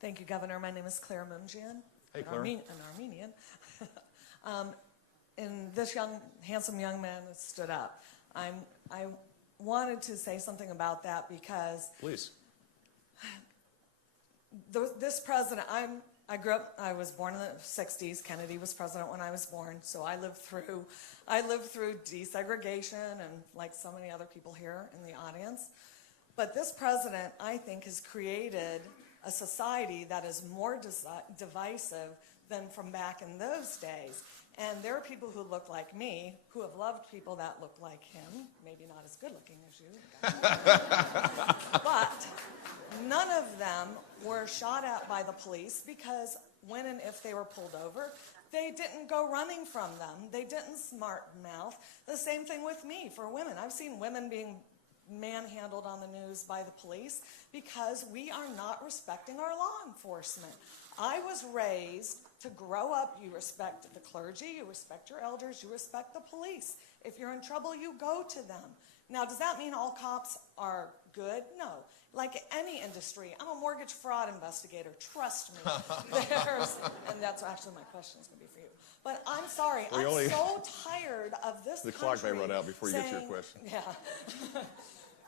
Thank you, Governor. My name is Claire Munjian. Hey, Claire. An Armenian. And this handsome young man that stood up. I wanted to say something about that because Please. This president, I was born in the 60s. Kennedy was president when I was born, so I lived through desegregation and like so many other people here in the audience. But this president, I think, has created a society that is more divisive than from back in those days. And there are people who look like me who have loved people that look like him, maybe not as good looking as you, but none of them were shot at by the police because when and if they were pulled over, they didn't go running from them. They didn't smart mouth. The same thing with me for women. I've seen women being manhandled on the news by the police because we are not respecting our law enforcement. I was raised to grow up, you respect the clergy, you respect your elders, you respect the police. If you're in trouble, you go to them. Now, does that mean all cops are good? No. Like any industry, I'm a mortgage fraud investigator, trust me. And that's actually my question is going to be for you. But I'm sorry, I'm so tired of this The country clock may run out before you get to your saying, question. Yeah.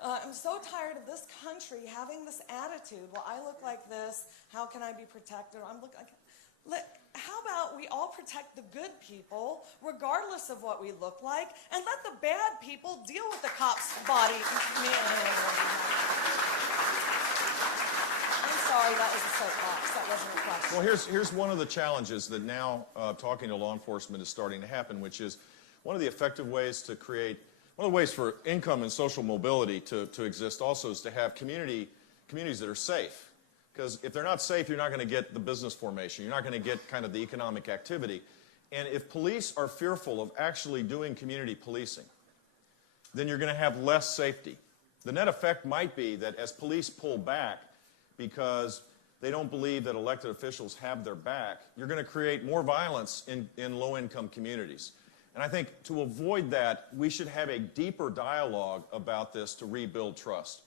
I'm so tired of this country having this attitude. Well, I look like this. How can I be protected? How about we all protect the good people, regardless of what we look like, and let the bad people deal with the cops' body manhandling. I'm sorry, that was a soapbox. That wasn't a question. Well, here's one of the challenges that now talking to law enforcement is starting to happen, which is one of the effective ways to create, one of the ways for income and social mobility to exist also is to have communities that are safe. Because if they're not safe, you're not going to get the business formation. You're not going to get kind of the economic activity. And if police are fearful of actually doing community policing, then you're going to have less safety. The net effect might be that as police pull back because they don't believe that elected officials have their back, you're going to create more violence in low-income communities. And I think to avoid that, we should have a deeper dialogue about this to rebuild trust.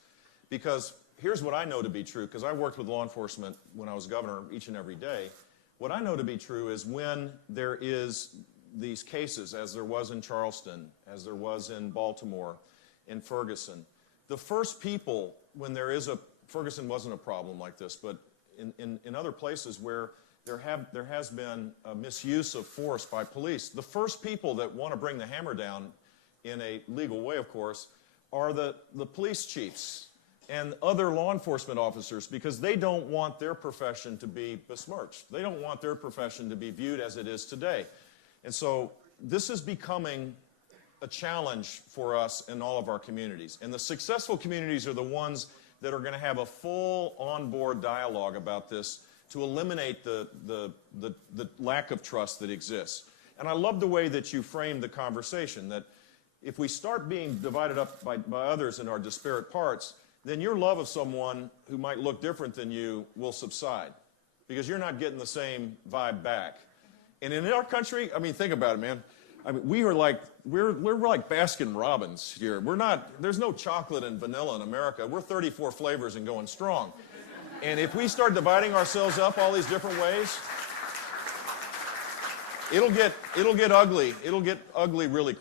Because here's what I know to be true, because I worked with law enforcement when I was governor each and every day. What I know to be true is when there is these cases, as there was in Charleston, as there was in Baltimore, in Ferguson, the first people, when there is Ferguson wasn't a problem like this, but in other places where there has been a misuse of force by police, the first people that want to bring the hammer down in a legal way, of course, are the police chiefs and other law enforcement officers, because they don't want their profession to be besmirched. They don't want their profession to be viewed as it is today. And so this is becoming a challenge for us in all of our communities. And the successful communities are the ones that are going to have a full on-board dialogue about this to eliminate the lack of trust that exists. And I love the way that you framed the conversation, that if we start being divided up by others in our disparate parts, then your love of someone who might look different than you will subside because you're not getting the same vibe back. And in our country, I mean, think about it, man. I mean, we're like Baskin Robbins here. There's no chocolate and vanilla in America. We're 34 flavors and going strong. And if we start dividing ourselves up all these different ways, it'll get ugly. It'll get ugly really quick.